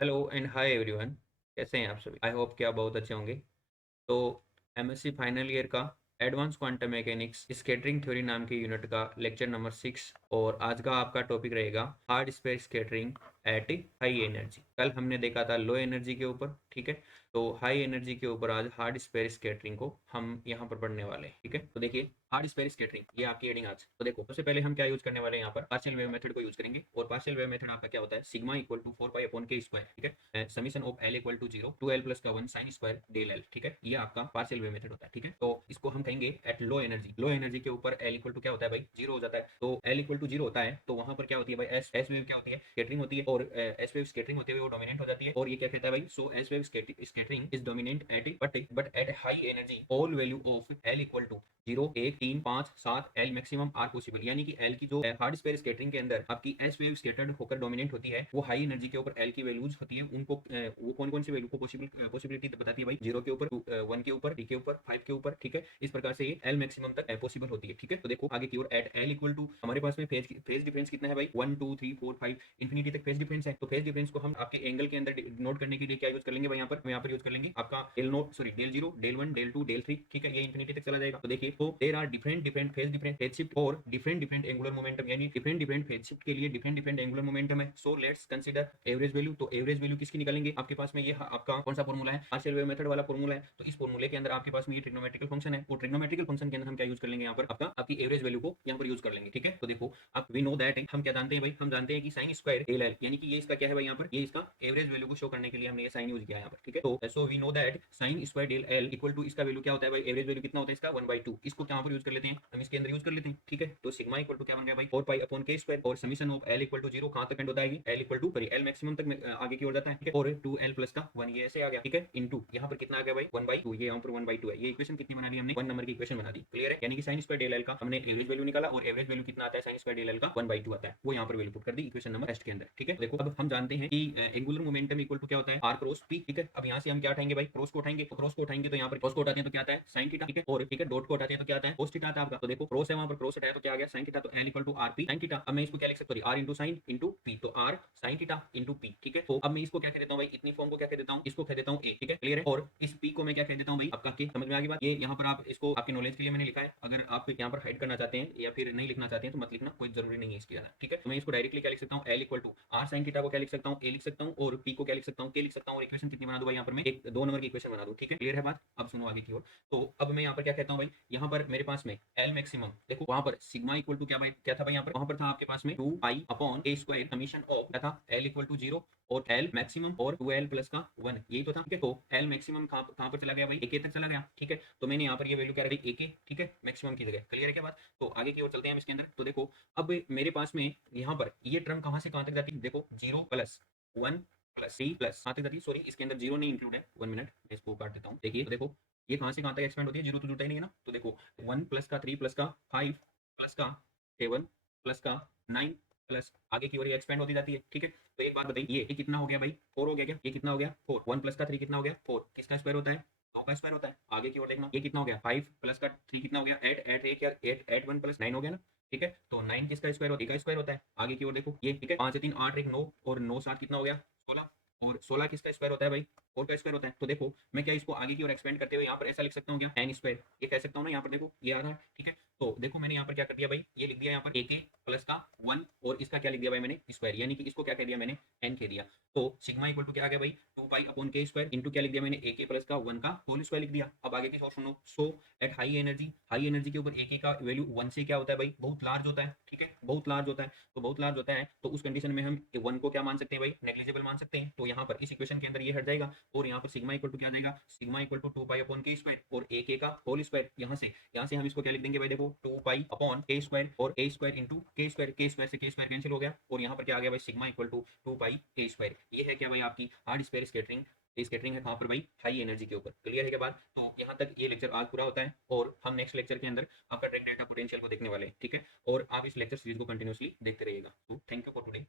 Hello and hi everyone. कैसे हैं आप सभी? आई होप कि आप बहुत अच्छे होंगे। तो एमएससी फाइनल ईयर का advance quantum mechanics scattering theory नाम के यूनिट का लेक्चर नंबर 6 और आज का आपका टॉपिक रहेगा hard space scattering eight high energy. कल हमने देखा था लो एनर्जी के ऊपर, ठीक है। तो हाई एनर्जी के ऊपर आज हार्ड स्पेस स्कैटरिंग को हम यहाँ पर पढ़ने वाले हैं, ठीक है। तो देखिए हार्ड स्पेस स्कैटरिंग ये आपकी हेडिंग आज। तो देखो सबसे पहले हम क्या यूज करने वाले हैं, यहाँ पर पार्शियल वेव मेथड को यूज करेंगे। और पार्शियल वेव मेथड आपका क्या होता है, sigma equal to 4 pi upon k square, ठीक है। Summation of L equal to 0 to l plus का 1 साइन स्क्वायर डेल एल, ठीक है। ये आपका पार्शियल वेव मेथड होता है, ठीक है। तो इसको हम कहेंगे at low energy. Low energy के ऊपर एल इक्वल टू क्या होता है भाई, 0 हो जाता है। तो एल इक्वल टू 0 होता है तो वहां पर क्या होती है भाई, एस एस वेव क्या होती है, स्कैटरिंग होती है। और एस वेव स्कैटरिंग होते हुए वो डोमिनेंट हो जाती है। और ये क्या कहता है भाई, so S wave scattering is dominant at but at high energy all value of L equal to 0 1 3 5 7 L maximum are possible. यानी कि एल की जो हार्ड स्पेयर स्कैटरिंग के अंदर आपकी एस वेव स्कैटर्ड होकर डोमिनेंट होती है, वो हाई एनर्जी के ऊपर एल की वैल्यूज होती है। उनको वो कौन कौन सी वैल्यू को पॉसिबिलिटी बताती है भाई, 0 के ऊपर, 1 के ऊपर, 3 के ऊपर, 5 के ऊपर, ठीक है। इस प्रकार से ये एल मैक्सिमम तक पॉसिबल होती है, ठीक है। तो देखो आगे की ओर एट एल इक्वल टू हमारे पास में फेज डिफरेंस कितना है भाई, 1 2 3 4 5 इंफिनिटी तक फेज डिफरेंस है। तो फेज डिफरेंस को हम आपके एंगल के अंदर नोट करने के लिए क्या यूज कर लेंगे भाई, यहाँ पर यूज कर लेंगे आपका del naught, sorry del 0 del 1 del 2 del 3, ठीक है। ये इंफिनिटी तक चला जाएगा। तो देखिए तो there are different different phase shift और डिफरेंट एंगुलर मोमेंटम, यानी डिफरेंट फेज शिफ्ट के लिए डिफरेंट एंगुलर मोमेंटम है। So let's consider average value. तो एवरेज वैल्यू किसकी निकालेंगे, आपके पास में ये आपका कौन सा फॉर्मूला है, पार्शियल वेव मेथड वाला फॉर्मूला है। तो इस फॉर्मूले के अंदर आपके पास में ये ट्रिग्नोमेट्रिकल फंक्शन है। और ट्रिग्नोमेट्रिकल फंक्शन के अंदर हम क्या यूज कर लेंगे, यहाँ पर आपका आपकी एवरेज वैल्यू को यहाँ पर यूज कर लेंगे, ठीक है। तो देखो अब वी नो दैट, हम क्या जानते हैं भाई, हम जानते हैं कि साइन स्क्वायर डेल एल, यानी कि ये इसका क्या है भाई, यहाँ पर ये इसका एवरेज वैल्यू को शो करने के लिए हमने ये साइन यूज किया है यहाँ पर, ठीक है। तो so we know that sine square del l equal to इसका वैल्यू क्या होता है भाई, एवरेज वैल्यू कितना होता है इसका 1/2। इसको यहाँ पर यूज कर लेते हैं, हम इसके अंदर यूज कर लेते हैं, ठीक है। तो सिग्मा इक्वल टू क्या बन गया भाई, 4 पाई अपॉन के स्क्वायर और summation of L equal to 0 कहां तक एंड होता है, l equal to l maximum तक आगे की ओर जाता है, ठीक है। और 2l प्लस का 1 ये ऐसे आ गया, ठीक है। इनटू यहाँ पर कितना आ गया भाई 1/2, ये यहाँ पर 1/2 है। ये इक्वेशन कितनी बना ली हमने, 1 नंबर की इक्वेशन बना दी, क्लियर है। यानी कि साइन स्क्वायर डेल एल का हमने एवरेज वैल्यू निकाला और एवरेज वैल्यू कितना आता है साइन स्क्वायर डेल एल का 1/2 आता है, वो यहाँ पर वैल्यू पुट कर दी इक्वेशन नंबर टेस्ट के अंदर, ठीक है। देखो अब हम जानते हैं कि एंगुलर मोमेंटम इक्वल टू क्या होता है, आर क्रॉस पी, ठीक है। अब यहाँ से हम क्या उठाएंगे भाई, क्रॉस को उठाएंगे। तो क्रॉस को उठाएंगे तो यहाँ पर क्रॉस को उठाते हैं तो क्या आता है साइन थीटा, ठीक है। और ठीक है डॉट को उठाते हैं तो क्या आता है कोस थीटा आता है आपका। तो देखो क्रॉस है वहां पर, क्रॉस हटाया तो क्या आ गया साइन थीटा। तो L equal to R P sine theta. अब मैं इसको क्या लिख सकता हूँ, R into sine into P. तो R sine theta into P, ठीक है। तो अब मैं इसको क्या कह देता हूँ भाई, इतनी फॉर्म को क्या कह देता हूँ, इसको कह देता हूँ ए, ठीक है, क्लियर है। और इस पी को मैं क्या कह देता हूँ भाई, आपका के। समझ में आ गई बात। ये यहाँ पर आप इसको आपकी नॉलेज के लिए मैंने लिखा है, अगर आप यहाँ पर हाइड करना चाहते हैं या फिर नहीं लिखना चाहते हैं तो मत लिखना, कोई जरूरी नहीं है इसकी ज्यादा, ठीक है। तो मैं इसको डायरेक्टली क्या लिख सकता हूँ, l equal to r sine theta को क्या लिख सकता हूँ, ए लिख सकता हूँ। और पी को क्या लिख सकता हूँ, के लिख सकता हूँ। और इक्वेशन कितनी बना दूं भाई, यहाँ पर मैं एक 2 नंबर की इक्वेशन बना दूं, ठीक है, क्लियर है बात। अब सुनो आगे की ओर। तो अब मैं यहाँ पर क्या कहता हूँ भाई, यहाँ पर मेरे पास में एल मैक्सिमम, देखो वहां पर सिग्मा इक्वल टू क्या भाई, क्या था भाई यहाँ पर, वहां पर था आपके पास में 2 pi upon A square summation of क्या था, एल इक्वल टू 0 और एल मैक्सिमम और 2l प्लस का 1, यही तो था, ठीक है। तो एल मैक्सिमम कहाँ पर चला गया भाई, ए तक चला गया, ठीक है। तो मैंने यहाँ पर ये वैल्यू क्या रखी, ए, ठीक है, मैक्सिमम की जगह, क्लियर है क्या बात। तो आगे की ओर चलते हैं हम इसके अंदर। तो देखो अब मेरे पास में यहाँ पर ये टर्म कहाँ से कहाँ तक जाती है, देखो 0 प्लस 1 प्लस 3 प्लस कहाँ तक जाती है, सॉरी इसके अंदर 0 नहीं इंक्लूड है, 1 मिनट मैं इसको काट देता हूँ। देखिए तो देखो ये कहाँ से कहाँ तक एक्सपेंड होती है, 0 तो जुड़ता ही नहीं है ना। तो देखो 1 प्लस का 3 प्लस का 5 प्लस का 7 प्लस का 9 प्लस आगे की ओर ये एक्सपेंड होती जाती है, ठीक है। तो एक बात बताइए, ये कितना हो गया भाई, 4 हो गया क्या, ये कितना हो गया 4, 1 प्लस का 3 कितना हो गया 4, किसका स्क्वायर होता है 9 का स्क्वायर होता है। आगे की ओर देखना ये कितना हो गया 5 प्लस का 3 कितना हो गया 8 8 1 या 8 8 1 प्लस 9 हो गया ना, ठीक है। तो 9 किसका स्क्वायर होता है, का स्क्वायर होता है। आगे की ओर देखो ये, ठीक है, 5 3 8 1 9 और 9 7 कितना हो गया 16। और 16 किसका स्क्वायर होता है भाई, 4 का स्क्वायर होता है। तो देखो मैं क्या इसको आगे की ओर एक्सपेंड करते हुए यहाँ पर ऐसा लिख सकता हूँ क्या, एन स्क्वायर, ये कह सकता हूँ ना, यहाँ पर देखो ये आ रहा है, ठीक है। तो देखो मैंने यहाँ पर क्या कर दिया भाई, ये लिख दिया यहाँ पर ए के प्लस का 1 और इसका क्या लिख दिया भाई मैंने स्क्वायर, यानी कि इसको क्या कह दिया मैंने एन कह दिया। तो सिग्मा इक्वल टू क्या आ गया भाई 2 pi upon k square into क्या लिख दिया मैंने, ए के प्लस का 1 का होल स्क्वायर लिख दिया। अब आगे की सोच सुनो। सो एट हाई एनर्जी के ऊपर ए के का वैल्यू 1 से क्या होता है भाई, बहुत लार्ज होता है, ठीक है, बहुत लार्ज होता है। तो बहुत लार्ज होता है तो उस कंडीशन में हम 1 को क्या मान सकते हैं भाई, नेग्लिजिबल मान सकते हैं। तो यहाँ पर इस इक्वेशन के अंदर ये हट जाएगा और यहाँ पर सिग्मा इक्वल टू क्या आ जाएगा, sigma equal to 2 pi upon k square और ए के का होल स्क्वायर। यहाँ से हम इसको क्या लिख देंगे भाई, देखो 2 पाई अपॉन के स्क्वायर और ए स्क्वायर इंटू के स्क्वायर से के स्क्वायर कैंसिल हो गया और यहाँ पर क्या आ गया भाई, सिग्मा इक्वल टू 2 पाई के स्क्वायर। ये है क्या भाई आपकी हार्ड स्पेयर स्कैटरिंग। स्कैटरिंग है कहाँ पर भाई, हाई एनर्जी के ऊपर, क्लियर है के बाद। तो यहाँ तक ये लेक्चर आज पूरा होता है और हम नेक्स्ट लेक्चर के अंदर आपका ट्रैक डेल्टा पोटेंशियल को देखने वाले हैं, ठीक है। और आप इस लेक्चर सीरीज को कंटिन्यूसली देखते रहिएगा। तो थैंक यू फॉर टुडे।